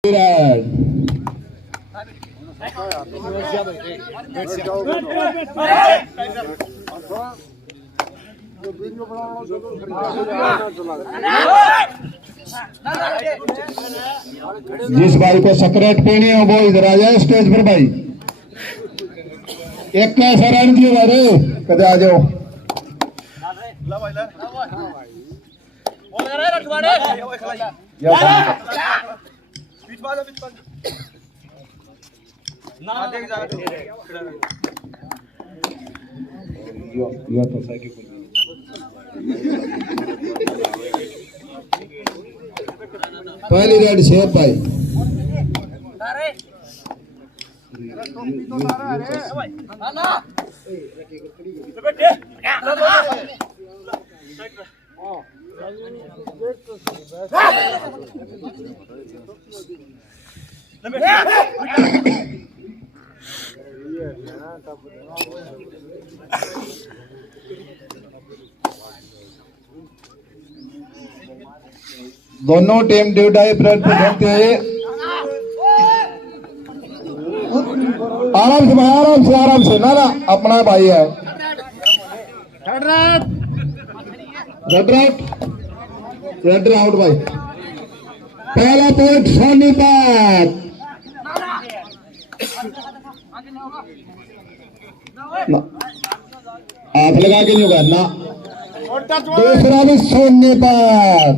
जिस भाई को सेक्रेट पीनी है वो इधर आ जाए स्टेज पर भाई। एक कैसा रन दियो भाई कदे आ जाओ। पहली रेड शेप भाई दोनों टीम ड्यू डाई ब्रेड पे खेलते हैं। आराम से ना अपना भाई है। रेड आउट भाई। पहला पॉइंट सोनीपत। हाथ लगा के नहीं करना। दूसरा भी सोनीपत।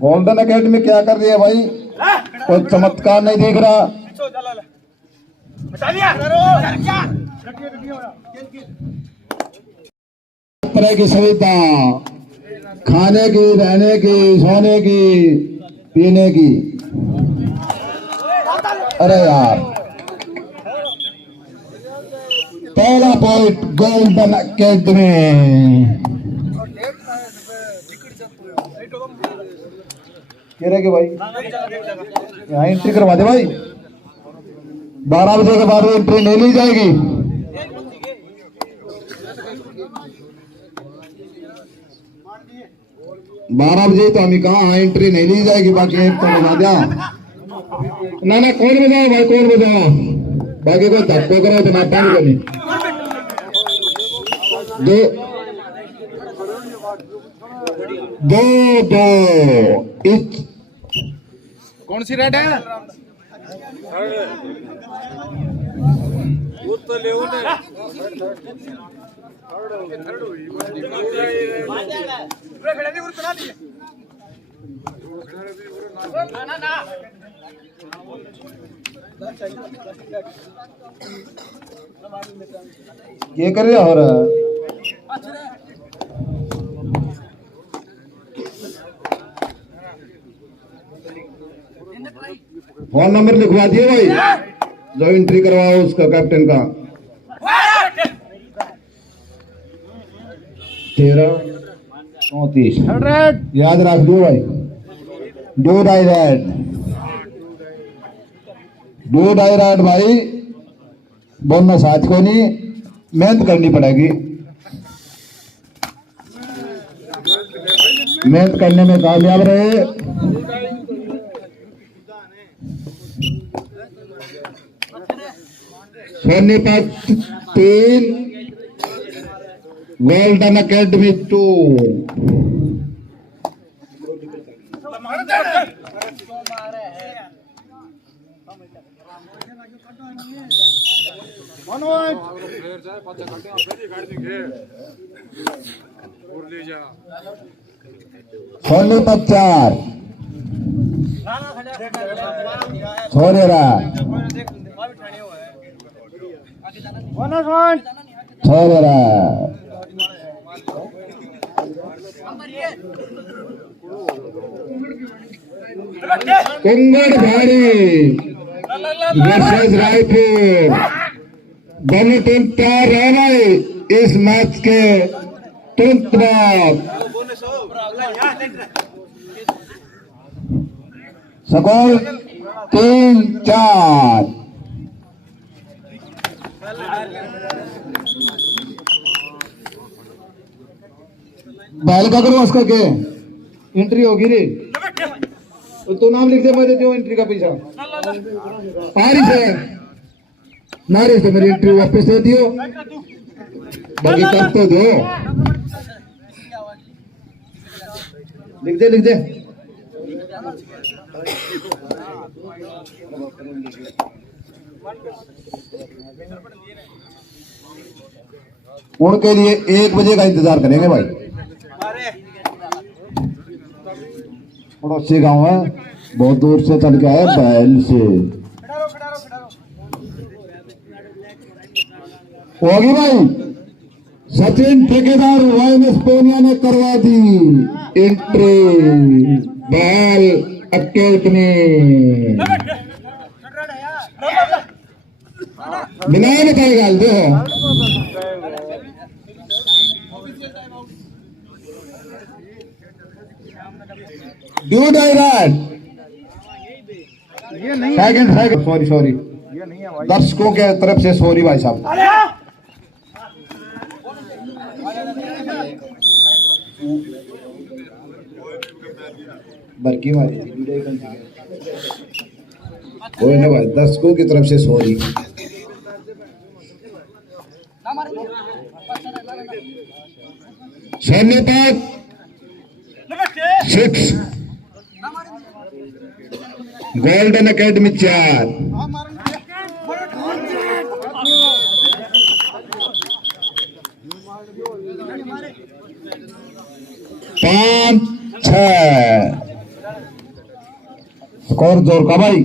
गोल्डन अकेडमी क्या कर रही है भाई? कोई चमत्कार नहीं दिख रहा। तरह की सुविधा खाने की, रहने की, सोने की, पीने की। अरे यार पहला पॉइंट गोल्डन अकेडमी। कह रहे कि भाई यहाँ एंट्री करवा दे भाई। 12 बजे के बाद एंट्री नहीं ली जाएगी। बारह बजे तो हमें कहा एंट्री नहीं ली जाएगी। बाकी एक तो बजा दिया ना कौन बजाओ भाई, कौन बजाओ। बाकी कोई धक्को करो तो ना पानी को नहीं। दो कौन सी रेड है? तो ले ये कर रहे हो रहा है। फोन नंबर लिखवा दिए भाई, जो एंट्री करवाओ उसका कैप्टन का। 13-34 याद रख दो भाई। डू डाई रेड भाई। दोनों साथ को नहीं मेहनत करनी पड़ेगी। मेहनत करने में कामयाब रहे। Sonipat 3 golden academy 2। सोनीपत 4 छोरेरा छोरेरा। कुंगड़ भारी वर्सेस रायपुर। दोनों टीम तैयार रहना इस मैच के तुरंत बाद। स्कोर 3-4। बैल का करो उसका के एंट्री होगी रे तो तू नाम लिख दे मैं देती हूँ एंट्री का पैसा पारी से नारे से मेरी एंट्री वापस दे दियो बाकी तब तो दो लिख दे उनके लिए 1 बजे का इंतजार करेंगे भाई पड़ोसी गांव है बहुत दूर से चल के आया बैल से होगी भाई सचिन ठेकेदार वाइनस पेनिया ने करवा दी एंट्री बैल अकेडमी बिना बताएगा दो ड्यू डायरेक्ट सेकंड सॉरी दर्शकों के तरफ से सॉरी भाई साहब बरकी मारी कोई ना भाई दर्शकों की तरफ से sorry Sonipat 6 golden academy 4 5 6 score जोर का भाई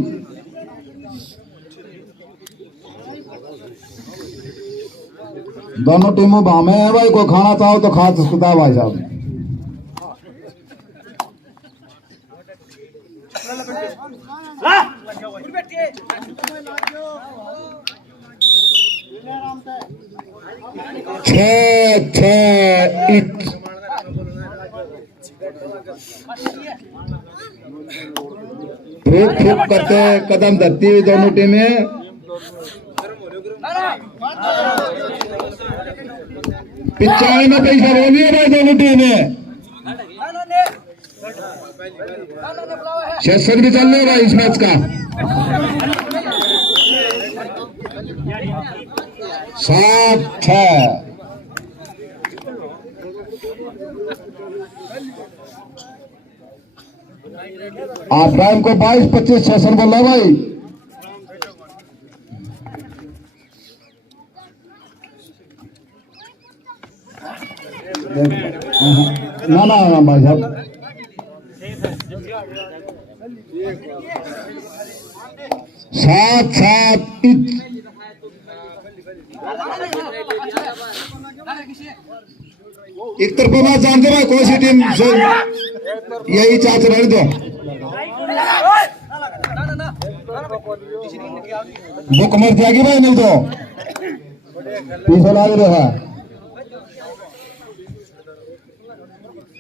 दोनों टीमों भामे है भाई को खाना चाहो तो खा सकता है भाई साहब खूब करते कदम धरती हुई दोनों टीमें पिछाई में पैसा हो गया भाई दोनों टीमें सेशन भी चल रहा है इस मैच का 7-6 आप टाइम को 22-25 सेशन बोल रहा भाई ना भाई साहब 7-7 एक तरफा बात जानते भाई कौन सी टीम यही चाच रहने दो बुक मर जाएगी भाई नहीं तो पीछे लाग रहा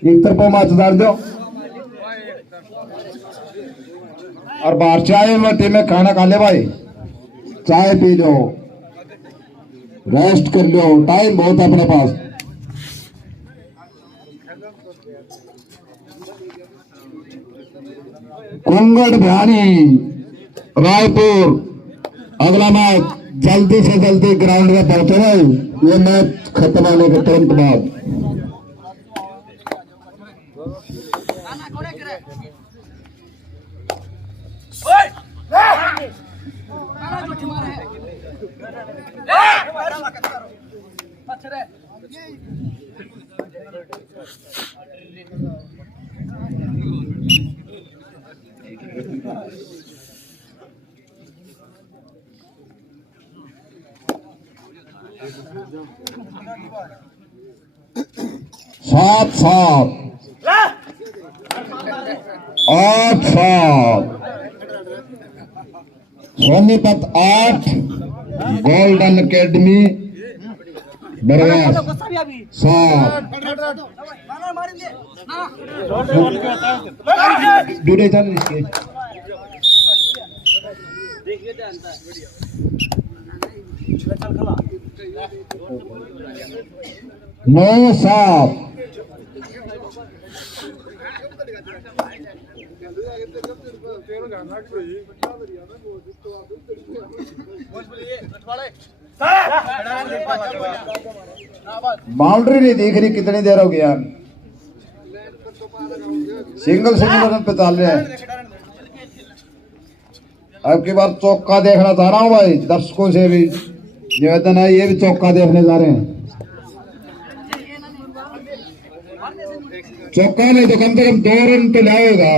एक तरफा मैच डाल दो और बाहर चाय में टीम में खाना खा ले भाई चाय पी लो रेस्ट कर लो टाइम बहुत है अपने पास कुंगड़ भयानी रायपुर अगला मैच जल्दी से जल्दी ग्राउंड में पहुंचे भाई ये मैच खत्म होने के तुरंत बाद सात सात 8-7 सोनीपत 8 गोल्डन अकेडमी बरगास 7 डूडे चल इसके 9-7 बाउंड्री नहीं दिख रही, कितनी देर हो गया। सिंगल रन पे चल रहे हैं। अब की बार चौका देखना चाह रहा हूँ भाई, दर्शकों से भी निवेदन है, ये भी चौका देखने जा रहे हैं। चौका नहीं तो कम से कम 2 रन तो लाएगा,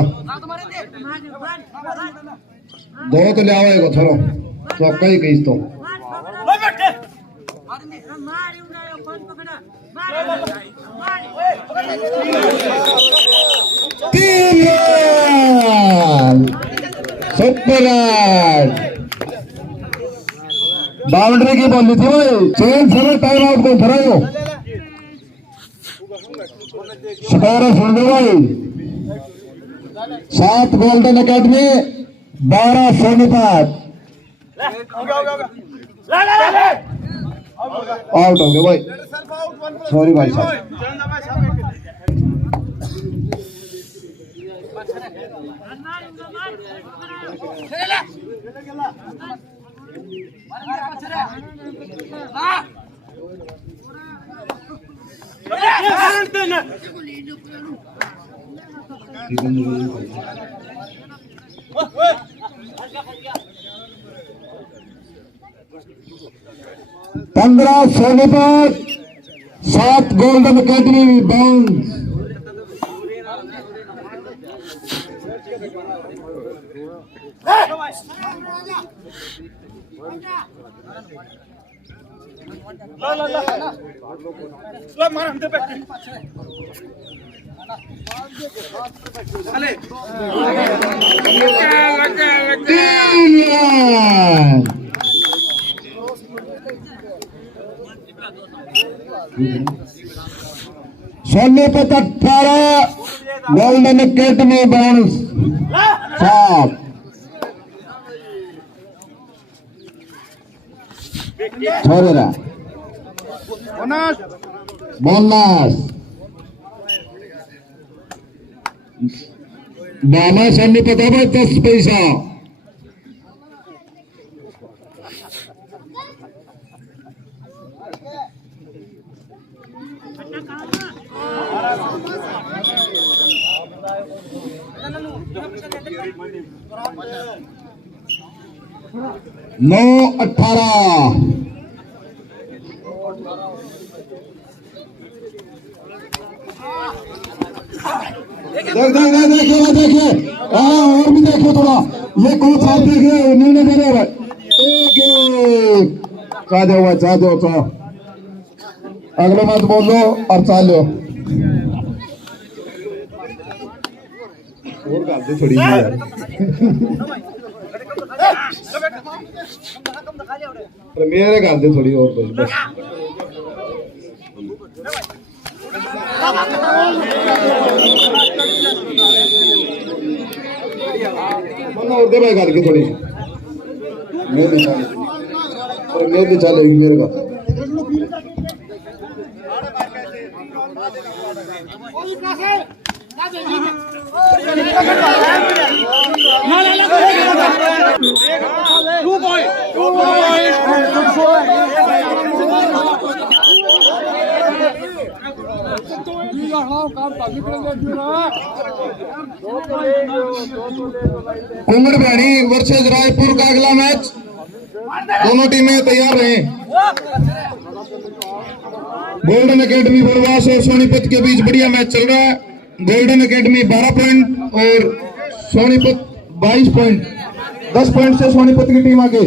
2 तो लाएगा। चलो चौका ही कहीं तो 3 रन, सुपर रन। बाउंड्री की बॉल थी भाई, चेंज समय टाइम आउट को धराओ। स्कोर सुन लो भाई, 7 गोल्डन अकेडमी, 12 सोनीपत। आउट हो गए भाई, सॉरी भाई साहब। पंद्रह Sonipat, 7 golden academy bound. Sonipat 18, golden academy bounce 7। छोड़ेगा बोनस बाबा सोनीपत 10 पैसा। नौ 18। देखिए और भी देखिए थोड़ा, ये कौन सा देखिए निर्णय दे रहे चाह दो अगले मत बोल दो और चाह लो और गाल थोड़ी यार। मेरे गाल दे थोड़ी और बस और दे भाई गाल की थोड़ी मेरे चलेगी मेरे का कुंगड़बाड़ी वर्सेस रायपुर का अगला मैच, दोनों टीमें तैयार रहें। गोल्डन एकेडमी बनवास और सोनीपत के बीच बढ़िया मैच चल रहा है। गोल्डन एकेडमी 12 पॉइंट और सोनीपत 22 पॉइंट, 10 पॉइंट से सोनीपत की टीम आगे।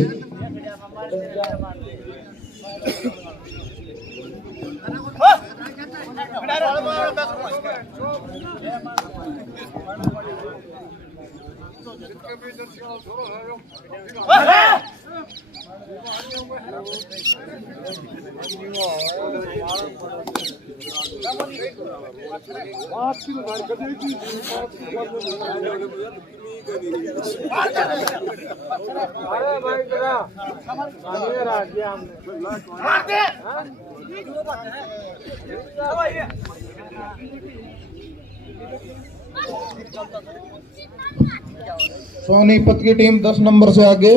सोनीपत की टीम 10 नंबर से आगे,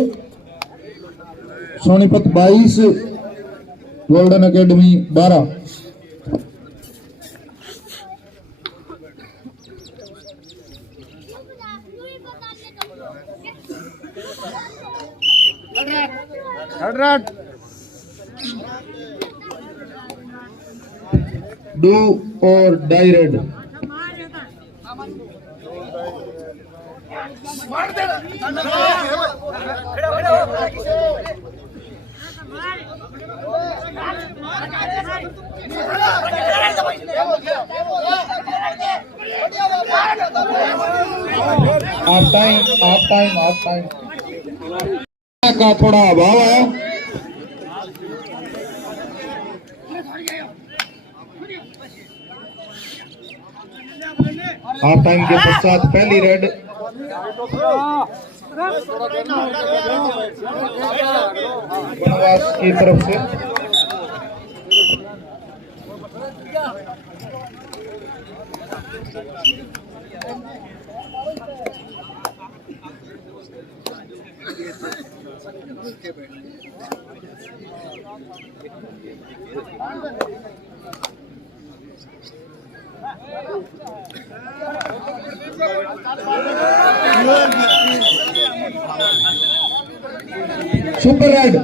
सोनीपत 22, गोल्डन एकेडमी 12। डू और डाई रेड। हाफ टाइम का थोड़ा अभाव है। हाफ टाइम के पश्चात पहली रेड बनवास की तरफ से। सुपर रेड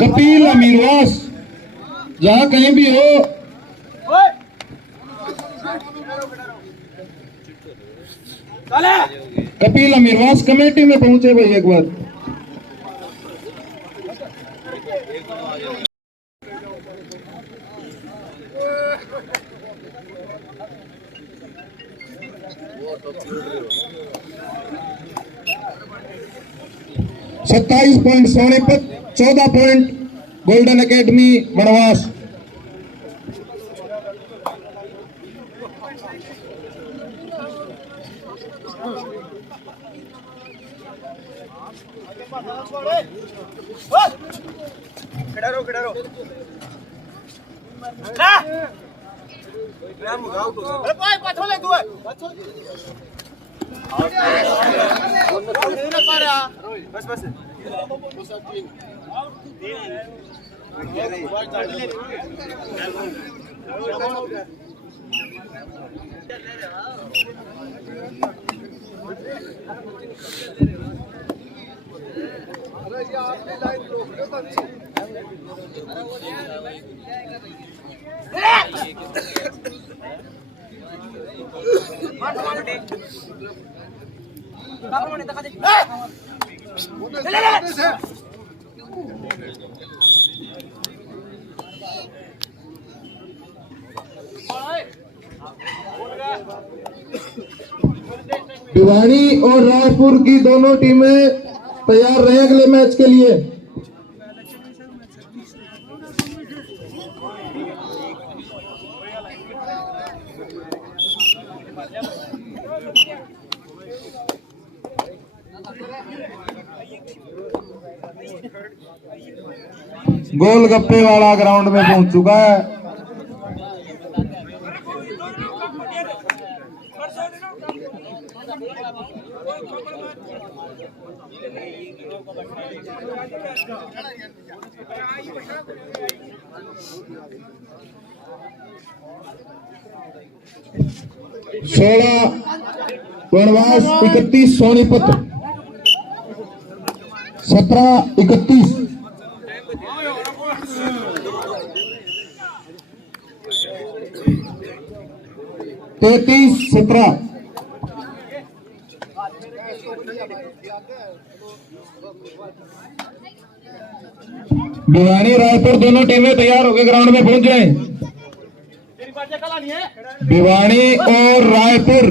कपिल अमीरवास, जहां कहीं भी हो कपिल अमीरवास कमेटी में पहुंचे भाई एक बार। सत्ताईस point Sonipat, 14 point golden academy बनवास। भिवानी और रायपुर की दोनों टीमें तैयार रहे अगले मैच के लिए। गोलगप्पे वाला ग्राउंड में पहुंच चुका है। सोलह बनवास, 31 सोनीपत, 17-31। तैतीस 17। भिवानी रायपुर दोनों टीमें तैयार होकर ग्राउंड में पहुंच जाएं। भिवानी और रायपुर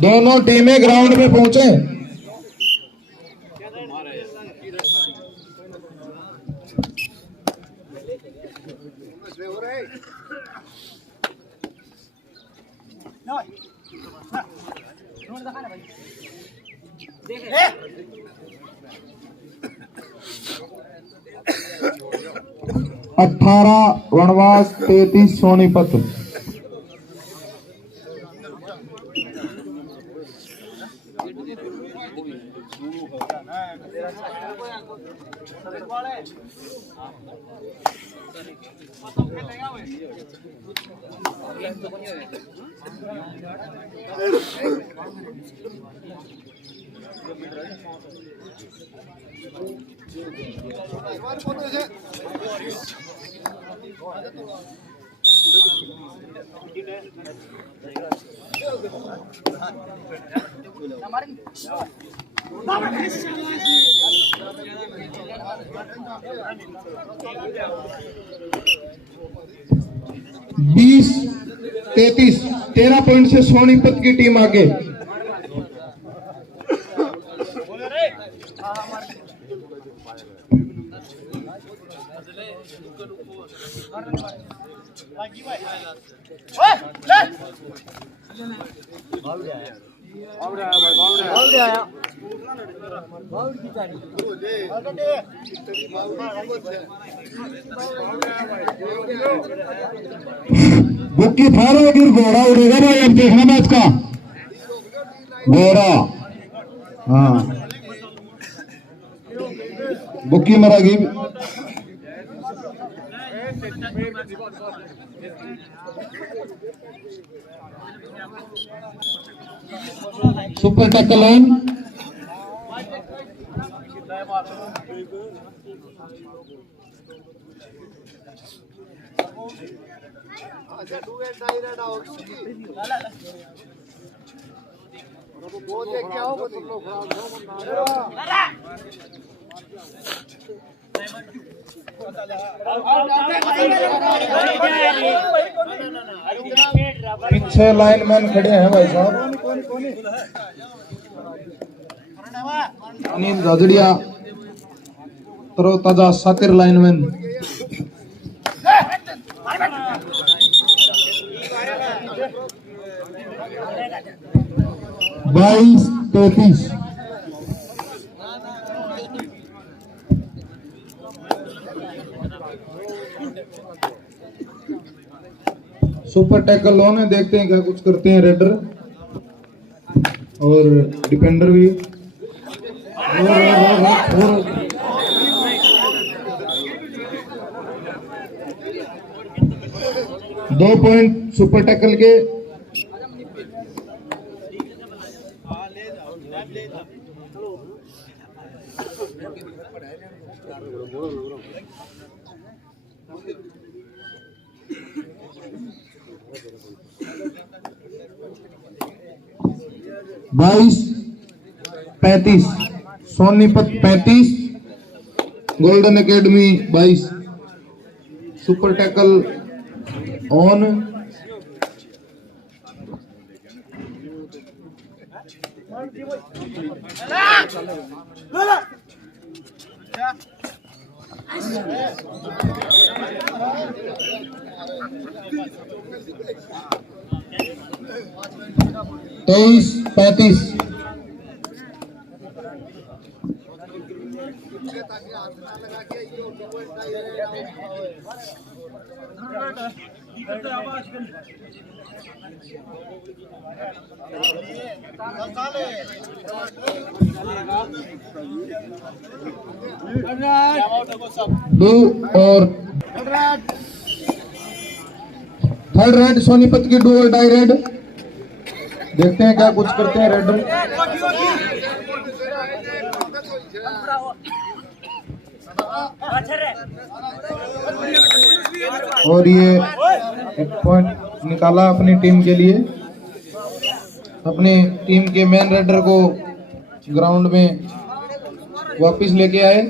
दोनों टीमें ग्राउंड में पहुंचे। 18 वनवास 33 सोनीपत। बीस 33 13 पॉइंट से सोनीपत की टीम आगे। बुक्की फाड़ो गिर घोड़ा उड़ेगा भाई, अब देखना मैच का घोड़ा। हाँ बुक्की मरागी। Super tackle line. पीछे लाइनमैन खड़े हैं भाई साहब। अनिल गाजड़िया तरोताजा सातिर लाइनमैन। 22-33। सुपर टैकल ऑन है, देखते हैं क्या कुछ करते हैं रेडर और डिफेंडर भी। और 2 पॉइंट सुपर टैकल के। बाईस 35 Sonipat 35 golden academy 22। Super tackle on. तेईस 35। दो और थर्ड रेड सोनीपत की डू और डाई रेड। देखते हैं क्या कुछ करते हैं रेडर। और ये एक पॉइंट निकाला अपनी टीम के लिए। अपनी टीम के मेन रेडर को ग्राउंड में वापस लेके आए।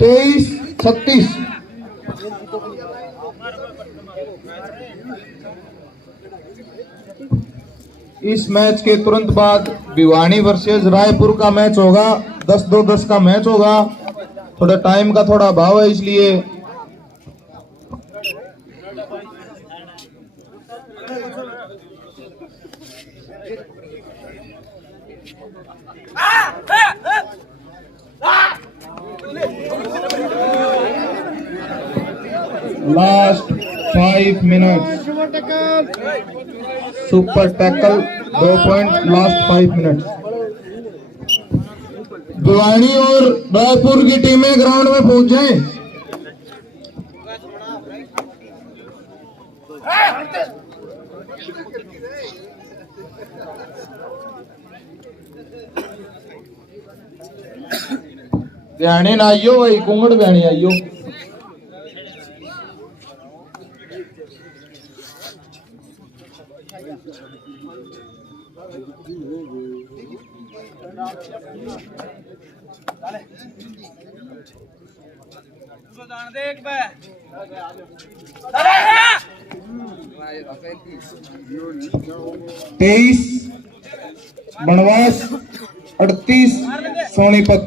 तेईस 36 इस मैच के तुरंत बाद भिवानी वर्सेस रायपुर का मैच होगा। 10-2-10 का मैच होगा। थोड़ा टाइम का थोड़ा अभाव है, इसलिए last 5 minute super tackle 2 point last 5 minute. Bhiwani और रायपुर की टीमें ग्राउंड में पहुंच जाएं। बयाने ना आइयो भाई, कुंगड़ बयाने आइयो। तेईस बनवास 38 सोनीपत।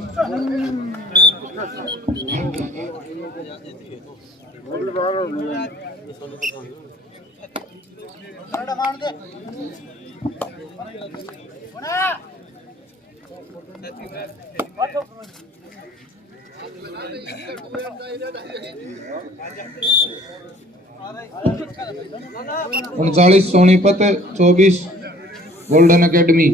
उनचालीस Sonipat 24 golden academy.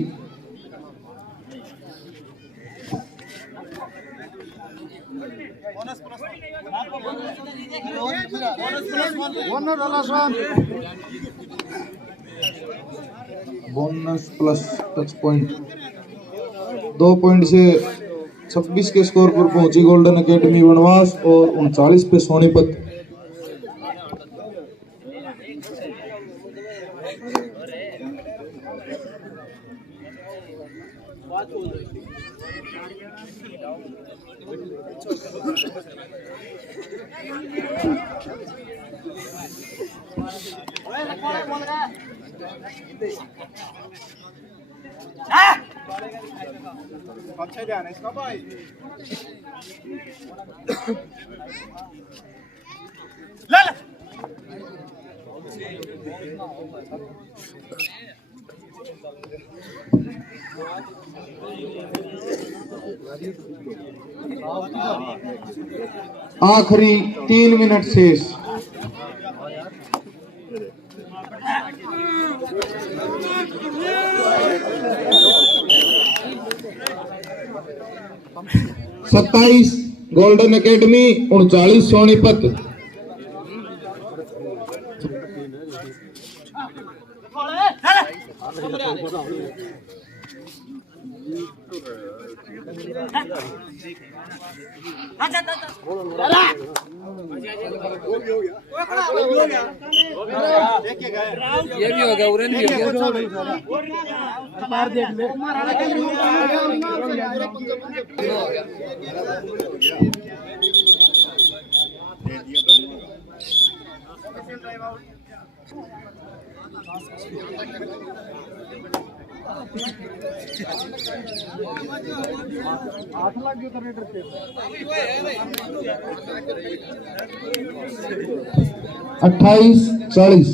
Bonus plus touch point 2 point से 26 के स्कोर पर पहुंची गोल्डन एकेडमी बनवास और 39 पे सोनीपत। अच्छा ध्यान है इसका भाई। ले ले। आखिरी 3 मिनट शेष। सत्ताईस गोल्डन एकेडमी 39 सोनीपत। ये भी हो गया, उड़न भी हो गया। देख ले 28-40।